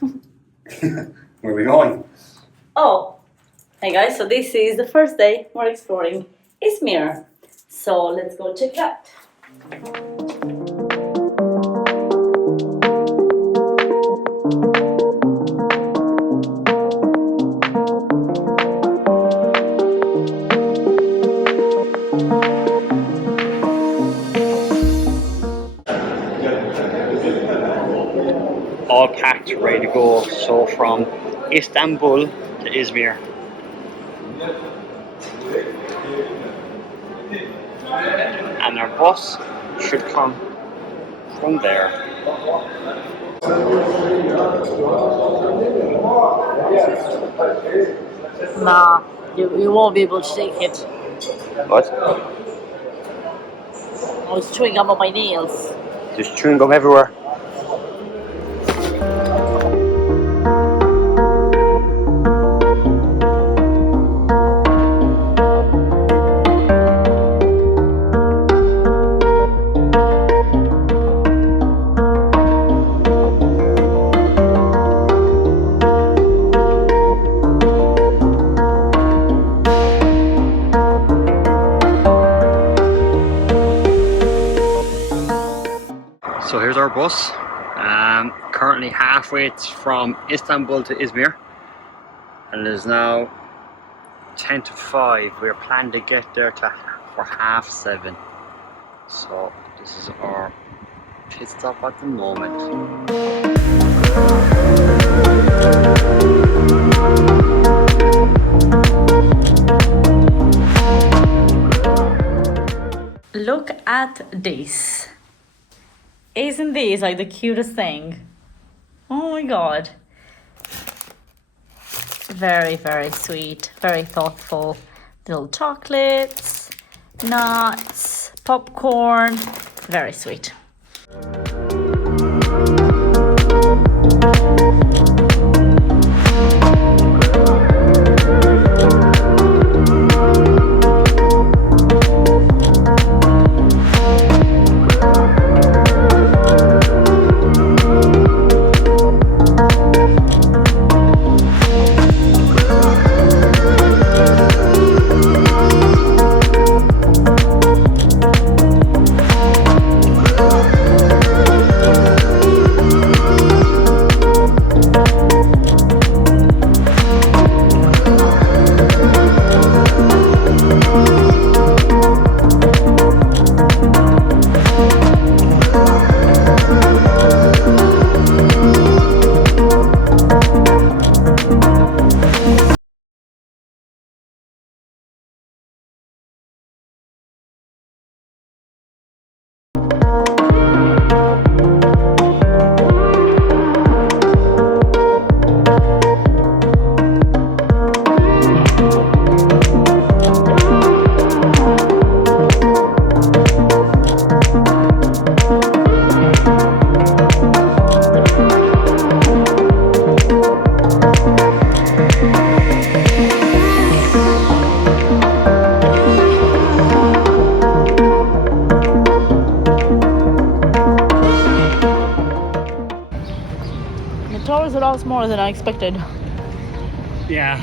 Where are we going? Oh, hey guys, so this is the first day we're exploring Izmir. So let's go check it out. All packed, ready to go. So from Istanbul to Izmir. And our bus should come from there. Nah, you won't be able to take it. What? I was chewing gum on my nails. There's chewing gum everywhere. So here's our bus. Currently halfway from Istanbul to Izmir, and it is now 10 to 5. We're planning to get there for 7:30. So this is our pit stop at the moment. Look at this. Isn't this like the cutest thing? Oh my god. Very, very sweet, very thoughtful. Little chocolates, nuts, popcorn. Very sweet. The tower is a lot smaller than I expected. Yeah.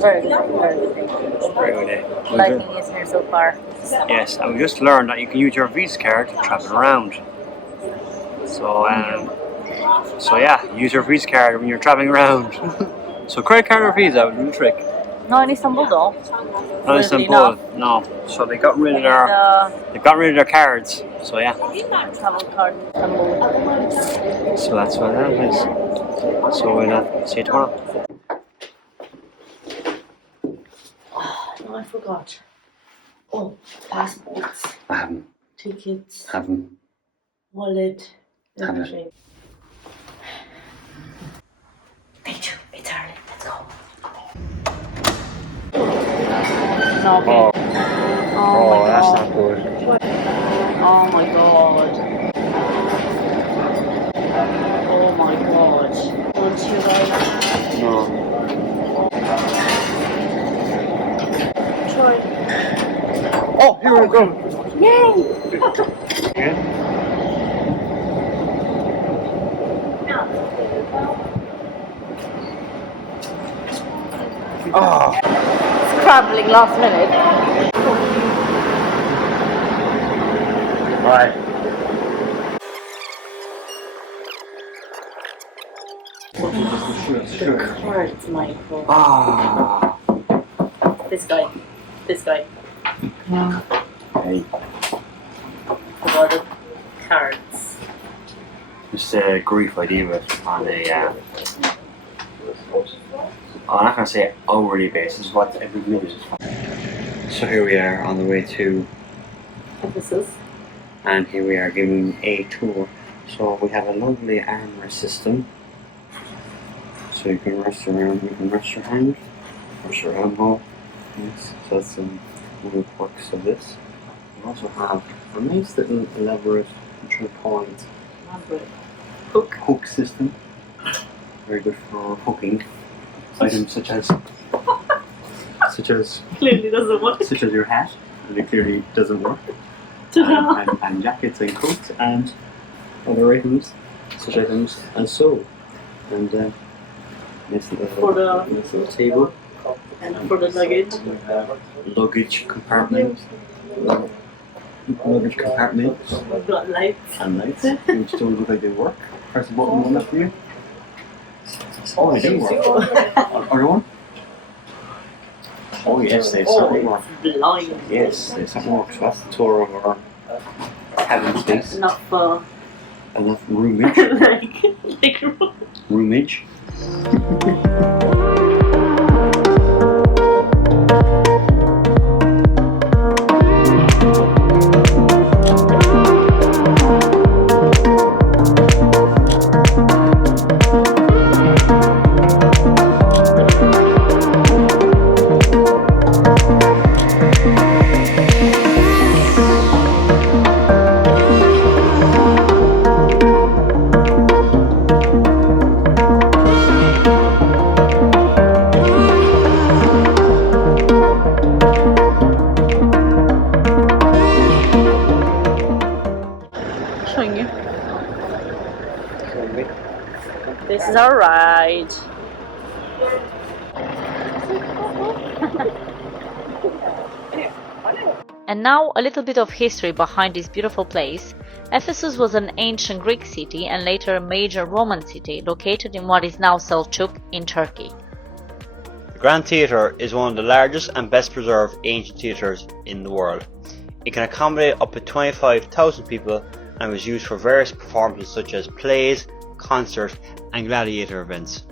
Very good, very good day. Very good day. Liking Izmir so far. Yes, and we just learned that you can use your Visa card to travel around. So yeah, use your Visa card when you're traveling around. So credit card or Visa would do the trick. No, in Istanbul though. Not in Istanbul, no. So they got rid of their cards. So yeah. Travel card in Istanbul. So that's what that is. So we'll see you tomorrow. No, I forgot. Oh, passports, I haven't. tickets, Haven't. wallet, Haven't. everything. Day 2, it's early, let's go. No, okay. Oh my that's god. not good. Oh my god. Oh my god. Won't you guys No. try? Oh, here we go. Yay! Yeah. Oh. Scrambling last minute. Right. Cards, Michael. Ah. This guy. This guy. Hey. About the cards. Just a grief I deal with on a I'm not gonna say hourly basis, what every minute is fine. So here we are on the way to Ephesus. and here we are giving a tour. So we have a lovely armrest system. So you can rest around, you can rest your hand, rest your elbow. Yes, so that's one of the perks of this. We also have a nice little elaborate point hook system. Very good for hooking items such as Clearly doesn't work. such as your hat, and it clearly doesn't work. And jackets and coats and other items, such items as so. And nice little table. And for the luggage. Luggage compartment. Luggage compartment. We've got lights. And lights, which don't look like they work. Press the button one up for you. Oh, they do work. Other one? Oh yes, they certainly work. Blind. Yes, they certainly work. So that's the tour of our cabin space. Enough Enough roomage. like Roomage. showing you. This is our ride. And now a little bit of history behind this beautiful place. Ephesus was an ancient Greek city and later a major Roman city located in what is now Selçuk in Turkey. The Grand Theatre is one of the largest and best preserved ancient theatres in the world. It can accommodate up to 25,000 people and was used for various performances such as plays, concerts and gladiator events.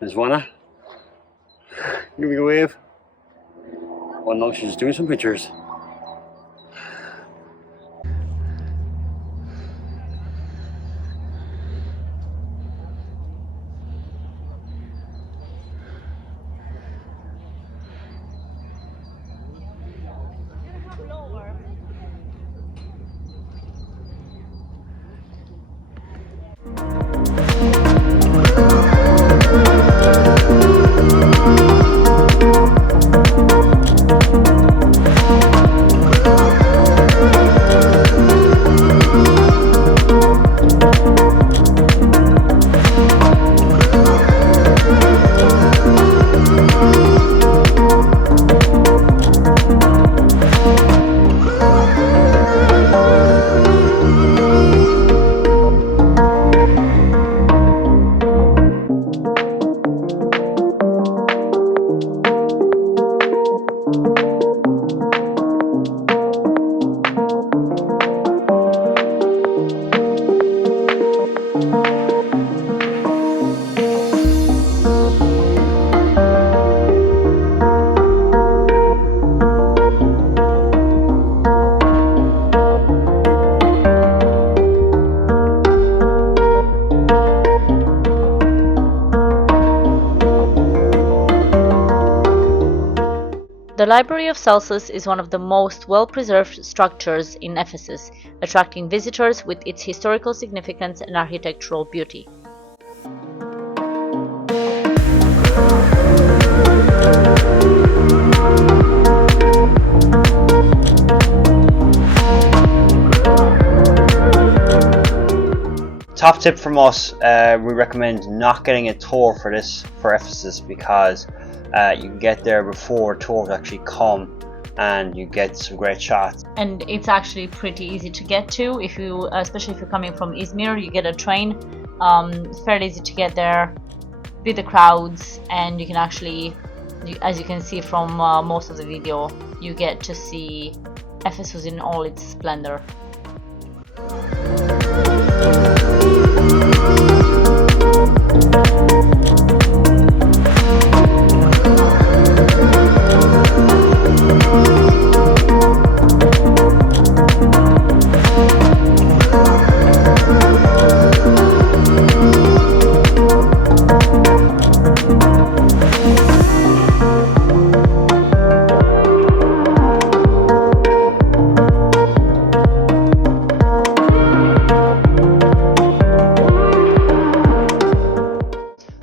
There's Oana. Give me a wave. Oh no, she's doing some pictures. The Library of Celsus is one of the most well-preserved structures in Ephesus, attracting visitors with its historical significance and architectural beauty. Top tip from us, we recommend not getting a tour for Ephesus because you can get there before tours actually come and you get some great shots. And it's actually pretty easy to get to, especially if you're coming from Izmir. You get a train, it's fairly easy to get there, beat the crowds, and you can actually, as you can see from most of the video, you get to see Ephesus in all its splendor.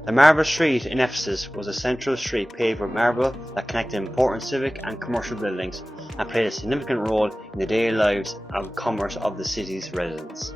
The Marble Street in Ephesus was a central street paved with marble that connected important civic and commercial buildings and played a significant role in the daily lives and commerce of the city's residents.